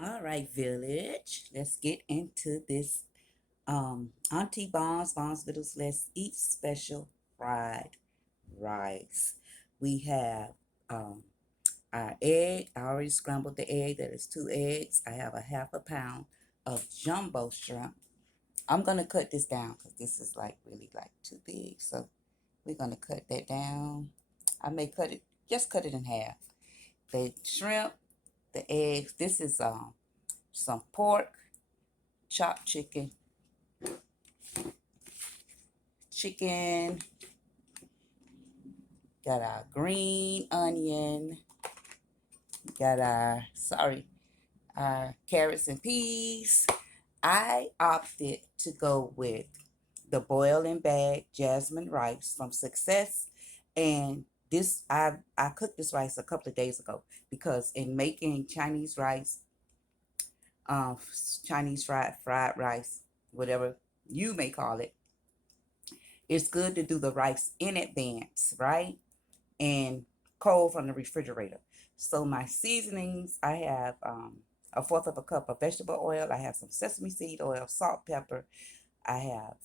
All right, village. Let's get into this. Auntie Vonsvittlesletseat special fried rice. We have um, our egg. I already scrambled the egg. That is 2 eggs. I have a half a pound of jumbo shrimp. I'm gonna cut this down because this is like really like too big. So we're gonna cut that down. I may cut it, just cut it in half. The shrimp, the eggs. This is some pork, chopped chicken, got our green onion, got our carrots and peas. I opted to go with the boil and bag jasmine rice from Success, and this I cooked this rice a couple of days ago because in making Chinese rice, um, Chinese fried rice, whatever you may call it, it's good to do the rice in advance, right? And cold from the refrigerator. So my seasonings, I have a fourth of a cup of vegetable oil. I have some sesame seed oil, salt, pepper. I have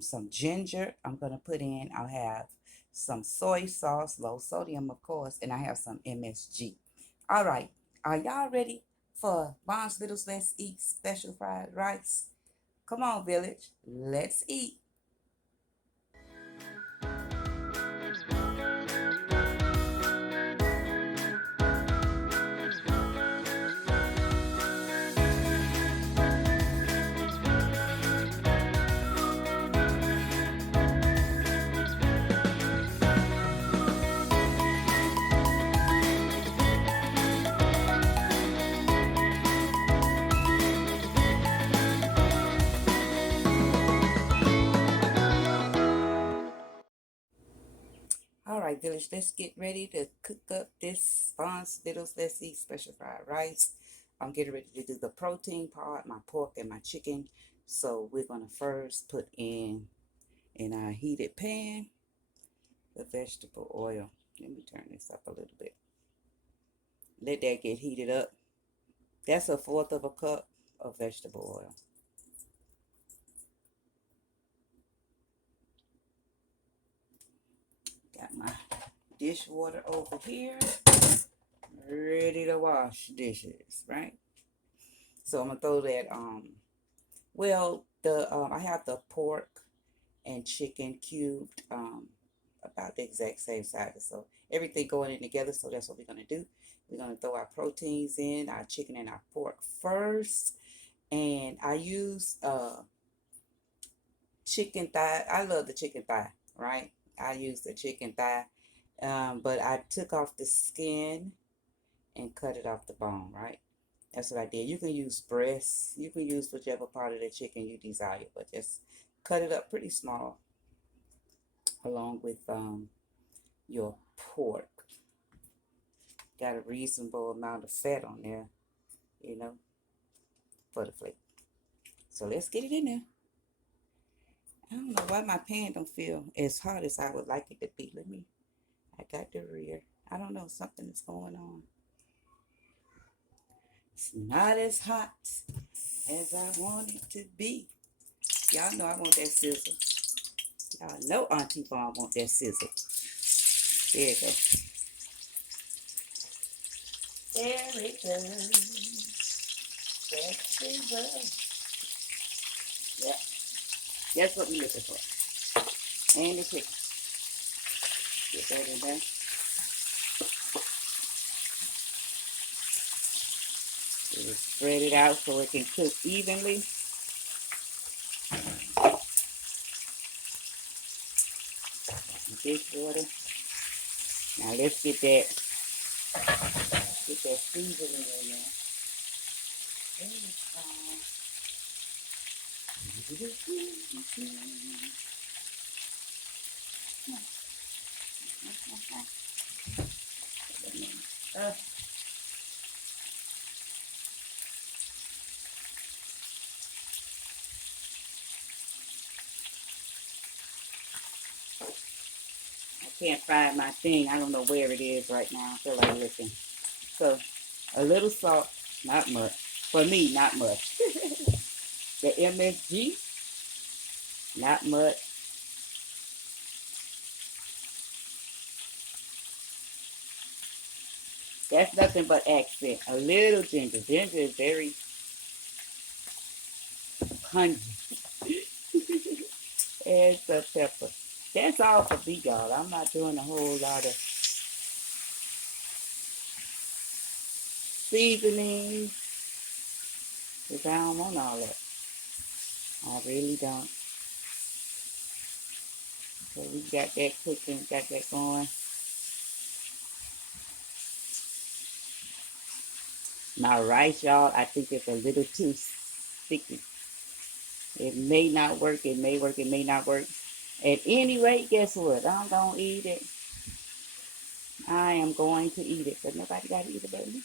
some ginger I'm going to put in. I'll have some soy sauce, low sodium, of course, and I have some MSG. All right. Are y'all ready for Bon's Littles Let's Eat special fried rice? Come on, village. Let's eat. All right, village, let's get ready to cook up this Bon's Littles Let's Eat special fried rice. I'm getting ready to do the protein part, my pork and my chicken. So we're going to first put in our heated pan the vegetable oil. Let me turn this up a little bit. Let that get heated up. That's a fourth of a cup of vegetable oil. Got my dishwater over here, ready to wash dishes, right? So I'm gonna throw that well, the I have the pork and chicken cubed about the exact same size. So everything going in together. So that's what we're gonna do. We're gonna throw our proteins in, our chicken and our pork first. And I use chicken thigh. I love the chicken thigh, right? I use the chicken thigh. But I took off the skin and cut it off the bone, right? That's what I did. You can use breast. You can use whichever part of the chicken you desire, but just cut it up pretty small along with your pork. Got a reasonable amount of fat on there, you know, for the flavor. So let's get it in there. I don't know why my pan don't feel as hot as I would like it to be. I got the rear. I don't know, something is going on. It's not as hot as I want it to be. Y'all know I want that sizzle. Y'all know Auntie Vaughn want that sizzle. There it goes. There it goes. That sizzle. Yeah, that's what we're looking for. And the chicken. Get that in there. Spread it out so it can cook evenly. Dishwater. Now let's get that seasoning in there. Uh, I can't find my thing. I don't know where it is right now. I feel like looking. So a little salt, not much. For me, not much. The MSG, not much. That's nothing but accent. A little ginger. Ginger is very pungent. And some pepper. That's all for me, y'all. I'm not doing a whole lot of seasonings because I don't want all that. I really don't. So we got that cooking, got that going. My rice, y'all, I think it's a little too sticky. It may not work, it may work, it may not work. At any rate, guess what? I'm going to eat it. I am going to eat it, but nobody got to eat it but me.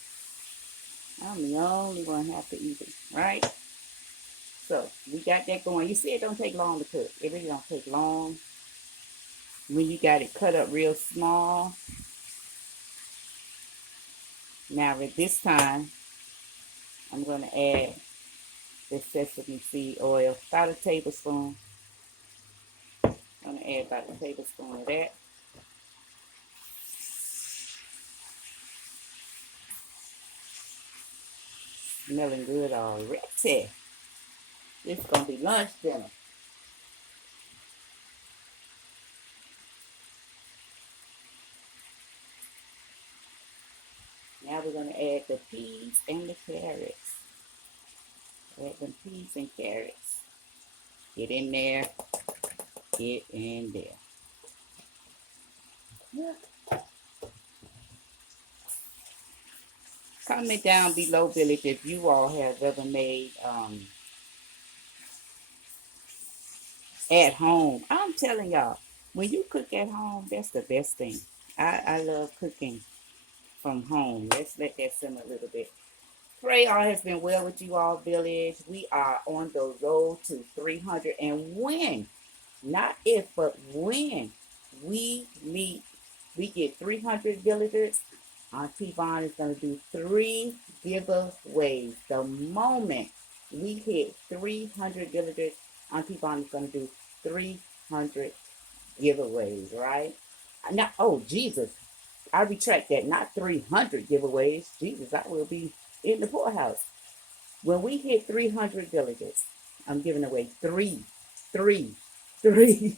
I'm the only one who have to eat it, right? So we got that going. You see, it don't take long to cook. It really don't take long. When you got it cut up real small. Now at this time, I'm going to add the sesame seed oil, about a tablespoon. I'm going to add about a tablespoon of that. Smelling good already. This is going to be lunch dinner. Now we're going to add the peas and the carrots. Add them peas and carrots. Get in there. Get in there. Yeah. Comment down below, Village, if you all have ever made at home. I'm telling y'all, when you cook at home, that's the best thing. I love cooking from home. Let's let that simmer a little bit. Pray all has been well with you all, Village. We are on the road to 300. And when, not if, but when we meet, we get 300 villagers, Auntie Vaughn is going to do 3 giveaways. The moment we hit 300 villagers, Auntie Vaughn is going to do 300 giveaways, right? Now, oh, Jesus, I retract that. Not 300 giveaways. Jesus, I will be in the poorhouse. When we hit 300 villagers, I'm giving away three, three, three.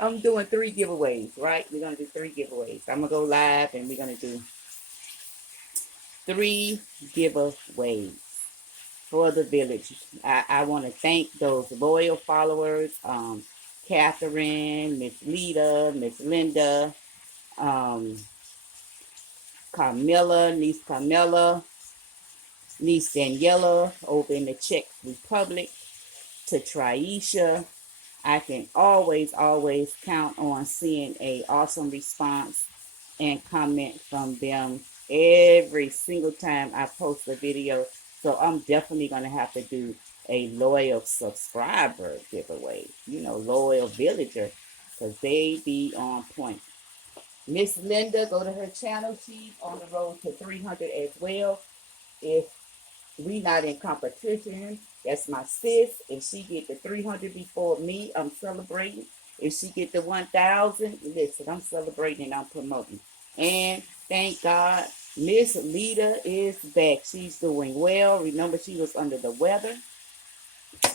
I'm doing 3 giveaways, right? We're going to do 3 giveaways. I'm going to go live and we're going to do 3 giveaways for the village. I want to thank those loyal followers, Catherine, Miss Lita, Miss Linda, um, Carmilla, niece Carmilla, niece Daniela over in the Czech Republic, to Triesha. I can always count on seeing a awesome response and comment from them every single time I post a video. So I'm definitely going to have to do a loyal subscriber giveaway, loyal villager, because they be on point. Miss Linda, go to her channel. She's on the road to 300 as well. If we not in competition, that's my sis. If she get the 300 before me, I'm celebrating. If she get the 1,000, listen, I'm celebrating and I'm promoting. And thank God, Miss Lita is back. She's doing well. Remember, she was under the weather.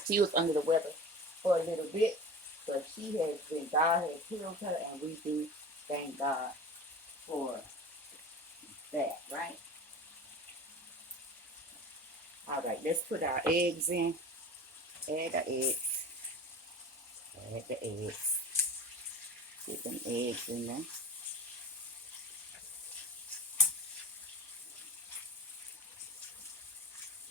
She was under the weather for a little bit, but she has been, God has healed her, and we do thank God for that, right? All right, let's put our eggs in. Add the eggs. Add the eggs. Get them eggs in there.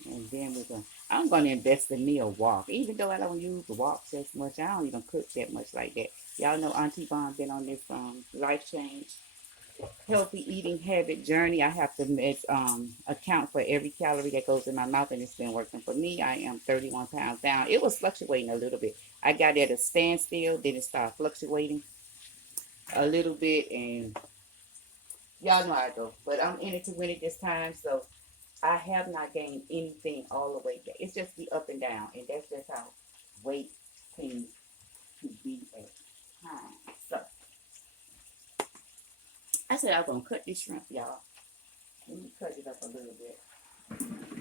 And then I'm gonna invest in me a wok. Even though I don't use the woks as much, I don't even cook that much like that. Y'all know Auntie Vaughn been on this life change, healthy eating habit journey. I have to account for every calorie that goes in my mouth, and it's been working for me. I am 31 pounds down. It was fluctuating a little bit. I got at a standstill, then it started fluctuating a little bit, and y'all know how I go. But I'm in it to win it this time, so I have not gained anything all the way back. It's just the up and down, and that's just how weight seems to be at times. So I said I was gonna cut this shrimp, y'all. Let me cut it up a little bit.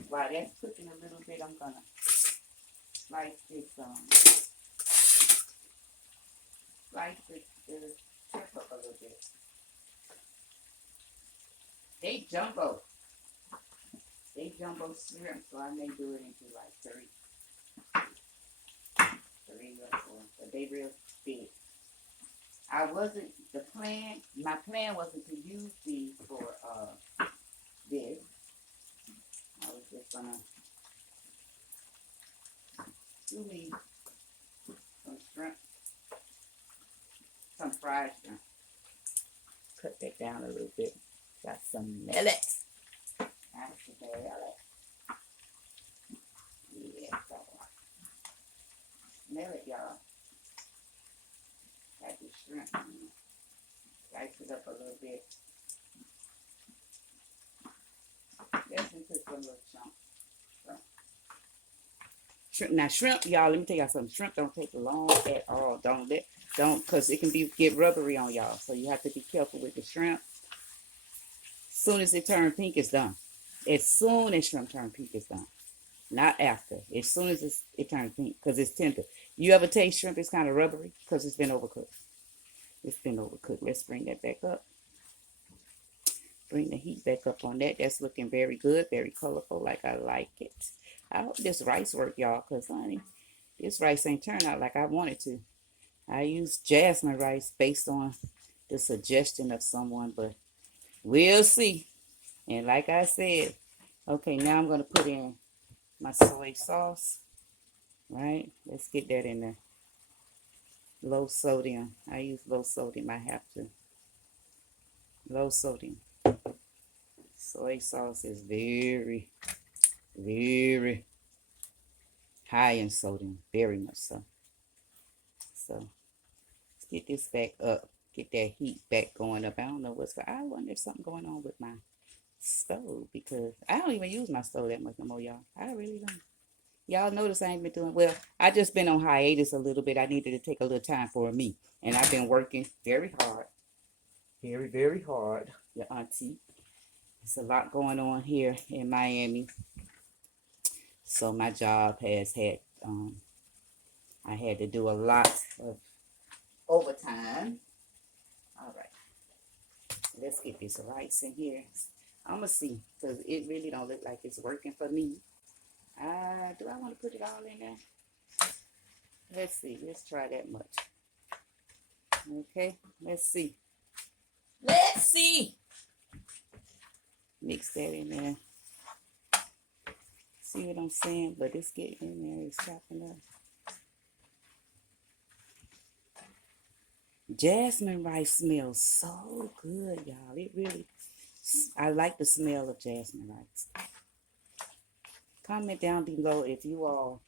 While that's cooking a little bit, I'm gonna slice this shrimp up a little bit. They jumbo. They jumbo shrimp, so I may do it into like three or four, but they real big. My plan wasn't to use these for this. I was just gonna do me some shrimp, some fried shrimp. Cut that down a little bit. Got some millet. That's the millet. Yeah, so millet, y'all. Got the shrimp. Slice it up a little bit. Just into some little chunks. Shrimp. Now shrimp, y'all, let me tell y'all something. Shrimp don't take long at all. Cause it can get rubbery on y'all. So you have to be careful with the shrimp. As soon as it turn pink, it's done. As soon as shrimp turn pink, it's done. Not after. As soon as it turns pink, because it's tender. You ever taste shrimp? It's kind of rubbery because it's been overcooked. It's been overcooked. Let's bring that back up. Bring the heat back up on that. That's looking very good, very colorful, like I like it. I hope this rice work, y'all, because, honey, this rice ain't turned out like I wanted to. I used jasmine rice based on the suggestion of someone, but we'll see. And like I said, okay, now I'm going to put in my soy sauce, right? Let's get that in there. Low sodium. I use low sodium. I have to. Low sodium. Soy sauce is very, very high in sodium. Very much so. So let's get this back up. Get that heat back going up. I don't know what's going on. I wonder if something going on with my stove, because I don't even use my stove that much no more, y'all. I really don't. Y'all notice I ain't been doing well. I just been on hiatus a little bit. I needed to take a little time for me. And I've been working very hard. Very, very hard. Your auntie. There's a lot going on here in Miami. So my job has had, I had to do a lot of overtime. All right. Let's get this rice in here. I'm going to see, because it really don't look like it's working for me. Do I want to put it all in there? Let's see. Let's try that much. Okay. Let's see. Let's see. Mix that in there. See what I'm saying? But it's getting in there. It's chopping up. Jasmine rice smells so good, y'all. It really, I like the smell of jasmine rice. Comment down below if you all,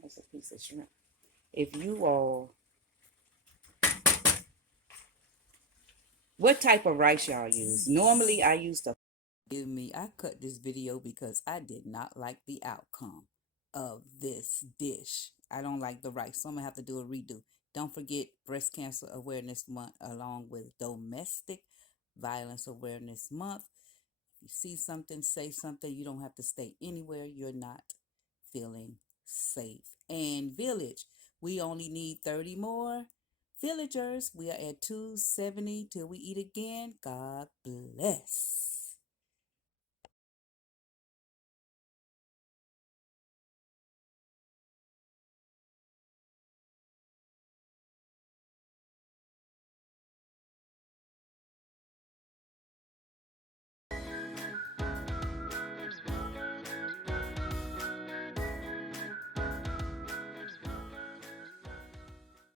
that's a piece of shrimp. If you all, what type of rice y'all use? Normally I use the, forgive me, I cut this video because I did not like the outcome of this dish. I don't like the rice, so I'm gonna have to do a redo. Don't forget Breast Cancer Awareness Month along with Domestic Violence Awareness Month. If you see something, say something. You don't have to stay anywhere you're not feeling safe. And village, we only need 30 more villagers. We are at 270 till we eat again. God bless.